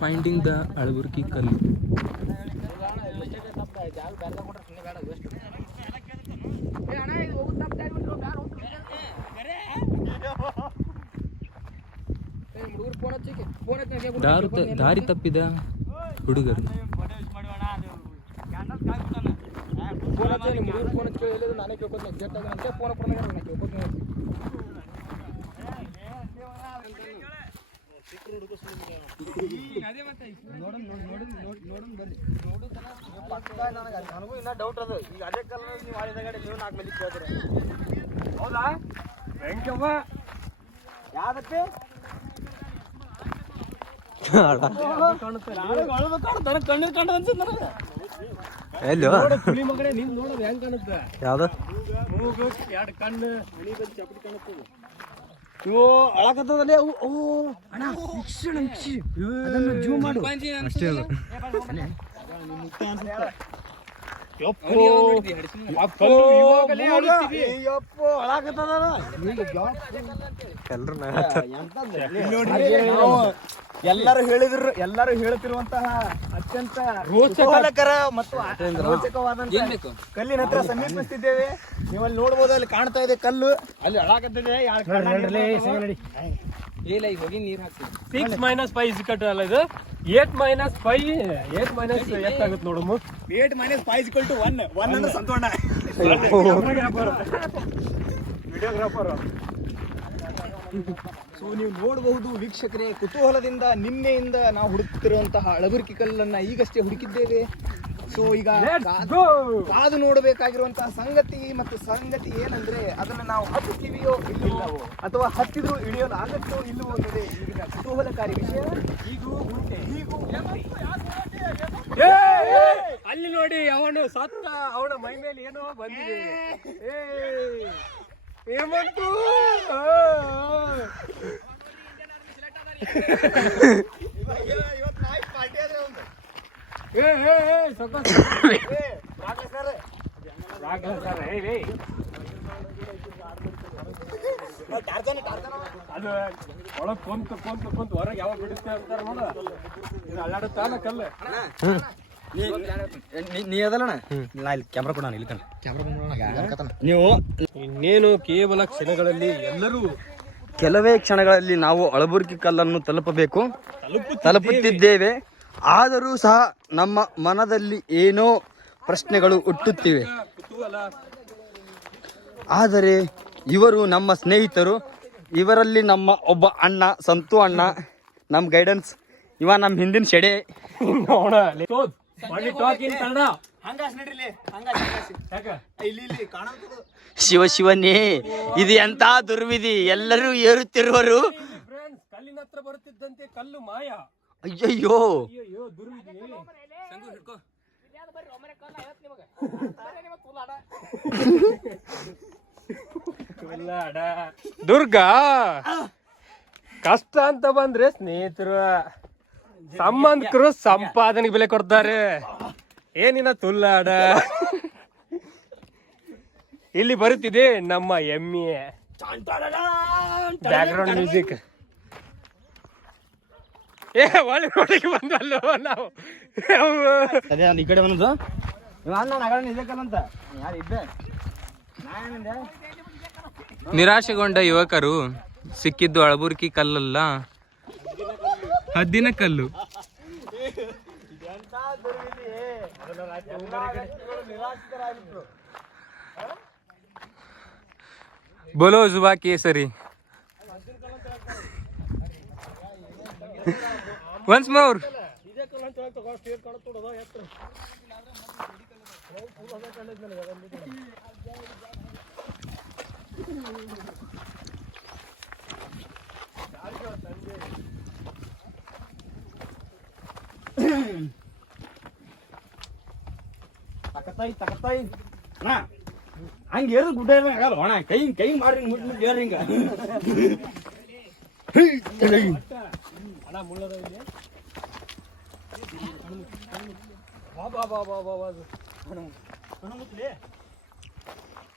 Finding the ಅಳಬುರ್ಕಿ ಕಲ್ಲು ದಾರು ತಪ್ಪಿದ ಹುಡುಗರು. ನಾನೇ ಕೇಳ್ಕೊತೀನಿ. ಆಗಿ ಅಂತ ಫೋನ್ ಕೊಡೋಣ ಕೇಳ್ಕೊತೀನಿ ನನಗೂ ಇನ್ನ ಡೌಟ್ ಅದು ಈಗ ಅದೇ ನೀವು ಮಾಡಿದ ಗಾಡಿ ನೀವು ನಾಲ್ಕು ಮಂದಿ ಕೇಳ್ತೀರಿ ಹೌದಾ ಹೆಂಗವ್ವ ಯಾವ್ದಕ್ಕೆ ಕಣ್ಣೀರ್ ಕಂಡ ಅನ್ಸುತ್ತೆ ನನಗೆ ಎಲ್ಲೋ ಹುಲಿ ಮಗನೇ ನೋಡೋದು ಹೆಂಗ್ ಕಾಣುತ್ತೆ? ಯಾವ್ದು? ಎರಡು ಕಣ್ಣು ಮನಿ ಬಂದು ಚಪ್ಪಡಿ ಕಾಣುತ್ತದೆ ಇವು ಅಳಕತ್ತದಲ್ಲಿ ಅವು ಅವು ಅಣ್ಣ ಮಿಕ್ಸಿ ಅಣ್ಣ ಮಿಕ್ಸಿ ಅದನ್ನು ಜೂಮ್ ಮಾಡು. ಅಷ್ಟೇ ಅದು ಎಲ್ಲರೂ ಹೇಳಿದ್ರು ಎಲ್ಲರೂ ಹೇಳುತ್ತಿರುವಂತಹ ಅತ್ಯಂತ ರೋಚಕರ ಮತ್ತು ರೋಚಕವಾದಂತ ಕಲ್ಲಿನ ಹತ್ರ ಸಮೀಪಿಸ್ತಿದ್ದೇವೆ. ನೀವಲ್ಲಿ ಅಲ್ಲಿ ನೋಡ್ಬೋದು ಅಲ್ಲಿ ಕಾಣ್ತಾ ಇದೆ ಕಲ್ಲು. ಅಲ್ಲಿ ಅಳಾಕತ್ತಿದೆ ಇಲ್ಲ ಈಗ ಹೋಗಿ ನೀರು ಹಾಕ್ತೀವಿ. ಸಿಕ್ಸ್ ಮೈನಸ್ ಫೈವ್ ಇಸ್ಕಟ್ ಅಲ್ಲ ಇದು? Eight minus five eight minus ಎಷ್ಟಾಗುತ್ತೆ ನೋಡಮ್ಮ eight minus five equal to one one ಅಂದ್ರೆ ಸಂತೋಣ ವಿಡಿಯೋಗ್ರಾಫರ್ ಸೊ ನೀವು ನೋಡಬಹುದು ವೀಕ್ಷಕರೇ ಕುತೂಹಲದಿಂದ ನಿನ್ನೆಯಿಂದ ನಾವು ಹುಡುಕ್ತಿರುವಂತಹ ಅಳಬರಿಕೆ ಕಲ್ಲನ್ನ ಈಗಷ್ಟೇ ಹುಡುಕಿದ್ದೇವೆ. ಸೊ ಈಗ ಕಾದು ನೋಡಬೇಕಾಗಿರುವಂತಹ ಸಂಗತಿ ಮತ್ತು ಸಂಗತಿ ಏನಂದ್ರೆ ಅದನ್ನ ನಾವು ಹತ್ತುತ್ತೀವಿಯೋ ಇಲ್ಲವೋ ಅಥವಾ ಹತ್ತಿದ್ರು ಇಳಿಯಲು ಆಗತ್ತೋ ಇಲ್ಲವೋ ಅನ್ನೋದೇ ಈಗಿನ ಕುತೂಹಲಕಾರಿ ವಿಷಯ. ಈಗೂ ಉಂಟೆ ಹೀಗೂ. ಅಲ್ಲಿ ನೋಡಿ ಅವನು ಸತ್ತ ಅವನ ಮೈ ಮೇಲೆ ಏನೋ ಬಂದಿದೆ. ಏ, ಏನ್ ಬಂತು ಆ, ಇವತ್ತು ನಾಯಿ ಪಾರ್ಟಿ ಅದೇ ಅದು ಒಳಗ್ ಕುಂತು ಕುಂತು ಕುಂತು ಹೊರಗೆ ಯಾವಾಗ ಬಿಡುತ್ತೆ ಅಂತಾರ ನೋಡ. ಇದು ಅಲ್ಲಾಡುತ್ತಾನ ಕಲ್ಲು ನೀ ಅದಲ್ಲಣ್ಣ? ನಾ ಇಲ್ಲಿ ಕ್ಯಾಮ್ರಾ ಕೊಡೋಣ ಇಲ್ಲಿ ಕ್ಯಾಮ್ರಾ ನೀವು ಇನ್ನೇನು ಕೇವಲ ಕ್ಷಣಗಳಲ್ಲಿ ಎಲ್ಲರೂ ಕೆಲವೇ ಕ್ಷಣಗಳಲ್ಲಿ ನಾವು ಅಳಬುರ್ಕಿ ಕಲ್ಲನ್ನು ತಲುಪಬೇಕು. ತಲುಪುತ್ತಿದ್ದೇವೆ. ಆದರೂ ಸಹ ನಮ್ಮ ಮನದಲ್ಲಿ ಏನೋ ಪ್ರಶ್ನೆಗಳು ಹುಟ್ಟುತ್ತಿವೆ. ಆದರೆ ಇವರು ನಮ್ಮ ಸ್ನೇಹಿತರು, ಇವರಲ್ಲಿ ನಮ್ಮ ಒಬ್ಬ ಅಣ್ಣ, ಸಂತು ಅಣ್ಣ, ನಮ್ಮ ಗೈಡೆನ್ಸ್ ಇವ ನಮ್ಮ ಹಿಂದಿನ ಶೆಡೆ. ಶಿವ ಶಿವನೇ, ಇದು ಎಂತ ದುರ್ವಿಧಿ, ಎಲ್ಲರೂ ಏರುತ್ತಿರುವರು. ಕಲ್ಲಿನ ಹತ್ರ ಬರುತ್ತಿದ್ದಂತೆ ಕಲ್ಲು ಮಾಯ. ಅಯ್ಯಯ್ಯೋ. ದುರ್ಗಾ. ಕಷ್ಟ ಅಂತ ಬಂದ್ರೆ ಸ್ನೇಹಿತರು. ಸಂಬಂಧಿಕರು ಸಂಪಾದನೆಗೆ ಬೆಲೆ ಕೊಡ್ತಾರೆ. ಏನಿನ ತುಲ್ಲಾಡ ಇಲ್ಲಿ ಬರುತ್ತಿದೆ ನಮ್ಮ ಎಮ್ಮೆ ಬ್ಯಾಕ್ಗ್ರೌಂಡ್ ಮ್ಯೂಸಿಕ್ ಏ ಒಳ್ಳೆ ನೋಡಿಗೆ ಬಂದಲ್ಲೋ ನಾವು. ಅದೇ ನಾನು ಈ ಕಡೆ ಬಂದದ್ದು. ಇವ ಅಣ್ಣ ನಗರ ನಿಜಕ್ಕಲ್ಲಂತ? ಯಾರು ಇದ್ದೆ? ನಿರಾಶೆಗೊಂಡ ಯುವಕರು ಸಿಕ್ಕಿದ್ದು ಅಳಬುರ್ಕಿ ಕಲ್ಲಲ್ಲ ಹದ್ದಿನ ಕಲ್ಲು. ಬೋಲೋ ಜುಬಾ ಕೇಸರಿ. ಒನ್ಸ್ ಮೋರ್ ತಕತಾಯಿ ತಕತಾಯಿ ಅಣ್ಣ ಹಂಗ ಏರು ಗುಡ್ಡ ಇರಂಗ ಆಗಲ್ಲ ಒಣ ಕೈ ಕೈ ಮಾಡ್ರಿ ಮುಟ್ ಮುಟ್ ಏರ್ ಹಿಂಗ ಬಾ ಬಾ ಬಾ ಬಾ ಬಾ ಬಾ ಅದು.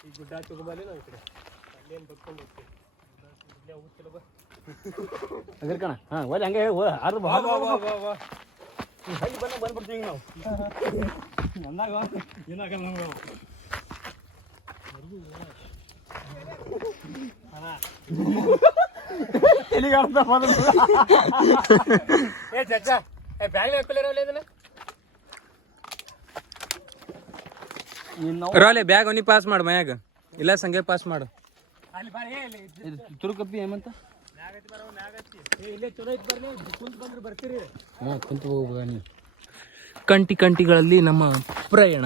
ಈ ಗುಡ್ಡ ತಗೊಂಬಲ್ಲಿ ನಾವು ಈ ಕಡೆ ಅಲ್ಲೇನು ಬದ್ಕೊಂಡು ಹೋಗ್ತೀವಿ ಇಲ್ಲೇ ಹೋಗ್ತಿಲ್ಲ ಬಾ ಅಗರ್ಕಣ ಹಾ ಒಳ್ಳೆ ಹಂಗೆ ಓ ಆರು ಬಾ ಬಾ ಬಾ ಬಾ ಬಾ ಹಂಗೆ ಬಂದ ಬಂದ್ಬಿಡ್ತೀವಿ ನಾವು ಅಂದಾಗ ಏನಾಗಲ್ಲ ನಮ್ಗೆ ಎಲ್ಲಿಗಾಡ್ದ ಬ್ಯಾಗ್ ರಾಲೆ ಅವನಿ ಪಾಸ್ ಮಾಡು ಮನ್ಯಾಗ. ಇಲ್ಲ ಸಂಗೆ ಪಾಸ್ ಮಾಡು. ಅಲ್ಲಿ ಬಾರಿ ಏ ಇಲ್ಲಿ. ತುರುಕಪ್ಪಿ ಏಮಂತ ಏ, ಇಲ್ಲೇ ಚಲೋ ಐತ್ ಬರ್ಲಿ ಕುಂತ್ ಕಂಟಿ ಕಂಟಿಗಳಲ್ಲಿ ನಮ್ಮ ಪ್ರಯಾಣ.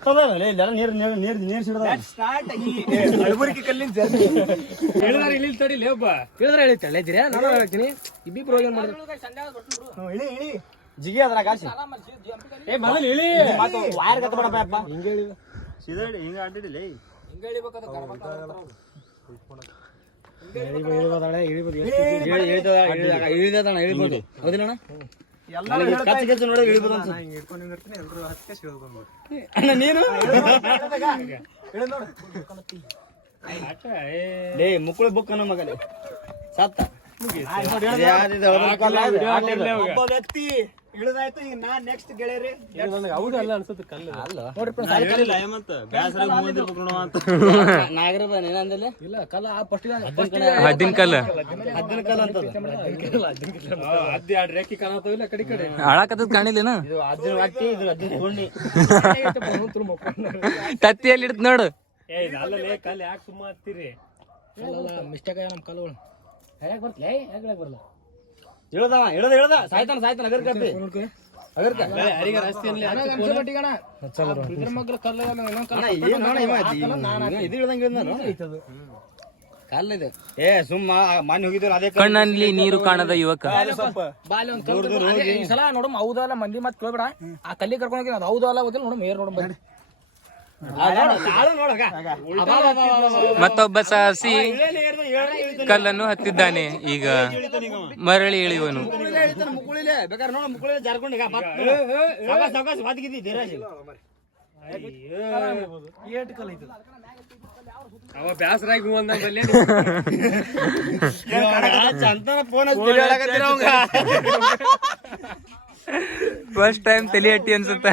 ಸಂತೋಣ ನೀರು ನೀರು ನೀರು ನೀರು ಸಿಡದ ಸ್ಟಾರ್ಟ್ ಈ ಅಳಬುರ್ಕಿ ಕಲ್ಲಿನ ಜರ್ನಿ ಹೇಳಿದಾರೆ ಇಲ್ಲಿ ತಡಿ ಒಬ್ಬ ಹೇಳಿದ್ರೆ ಹೇಳಿ ತಳ್ಳಿದ್ದೀರಾ ನಾನು ಹೇಳ್ತೀನಿ ಇಬ್ಬಿಬ್ರು ಹೋಗಿ ಮಾಡಿದ್ರು ಇಳಿ ಇಳಿ ಜಿಗಿ ಅದ್ರ ಕಾಶಿ ಏ ಮೊದಲು ಇಳಿ ಮತ್ತೆ ಕತ್ತ ಹಿಂಗೆ ಹಿಂಗೆ ಇಳಿದಣ ಇಳಿಬೋದು ಇಳಿಬೋದು ಅಣ್ಣ ನೀನು ಲೇ ಮುಕ್ಕಳು ಬುಕ್ ಅನ್ನೋ ಮಗನೇ. ಸತ್ತ? ಒಬ್ಬ ವ್ಯಕ್ತಿ ಇಳಿದಾಯ್ತು ಈಗ ನಾ ನೆಕ್ಸ್ಟ್ ಗೆಳೆಯರಿ. ಅಲ್ಲ ಅನ್ಸುತ್ತೆ ಕಲ್ಲು. ನಾಗರ ಏನಂದಿಲ್ಲ? ಇಲ್ಲ ಕಲ್ಲ ಫಸ್ಟ್ ಹದ್ದಿನ ಕಲ್ಲ. ಹದ್ದಿನ ಕಾಲ ಅಂತ ಅದ್ದಿ ಆ ರೇಖಿ ಕಾಣತಾವ ಇಲ್ಲ ಕಡೆ ಕಡೆ? ಹಾಳಾಕತ್ತದ ಕಾಣಿಲ್ಲೇನ? ಇದು ಹದ್ದಿನ ಹೊಟ್ಟಿ ಇದು ಹದ್ದಿನ ಸುಣ್ಣಿ ತತ್ತಿಯಲ್ಲಿ ಇಡ್ತ ನೋಡು. ಏ ಅಲ್ಲಲೇ ಕಲ್ಲು ಯಾಕೆ ಸುಮ್ಮ ಹತ್ತಿರಿ? ಮಿಸ್ಟೇಕ್ ಆಗ ನಮ್ಮ ಕಲ್ಲುಗಳು ಹೇಗೆ ಬರ್ತಲೇ? ಹೇಗೆ ಬರಲ್ಲ ಇಳ್ದವ ಇಳ್ದ ಇಳ್ದ. ಸಾಯ್ತಾನ ಸಾಯ್ತಾನ ಅಗರ್ ಕಪ್ಪಿ ಏ ಸುಮ್ಮ ಮಾನ್ಯ ಹೋಗಿದ್ರು ಅದೇ ಕಣ್ಣಲ್ಲಿ ನೀರು ಕಾಣದ ಯುವಕ. ಬಾಲಿ ಒಂದ್ ಈ ಸಲ ನೋಡಮ್ ಹೌದಲ್ಲ ಮಂದಿ ಮತ್ತೆ ಕೇಳ್ಬೇಡ. ಆ ಕಲ್ಲಿ ಕರ್ಕೊಂಡು ಹೋಗಿ ಅದು ಹೌದಲ್ಲ ಹೋದ್ರೆ ನೋಡಮ್ ಏರ್ ನೋಡಮ್ ಮತ್ತೊಬ್ಬ ಸಾಹಸಿ ಕಲ್ಲನ್ನು ಹತ್ತಿದ್ದಾನೆ ಈಗ ಮರಳಿ ಇಳಿಯುವನು. ಫಸ್ಟ್ ಟೈಮ್ ತಲೆ ಹಟ್ಟಿ ಅನ್ಸುತ್ತ